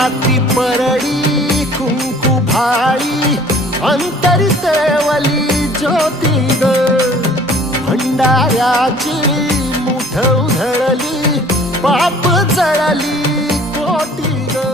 हाती परळी कुंकू भाळी अंतरितवली ज्योती ग. भंडाऱ्याची मुठ उधळली पाप जळली कोटी ग.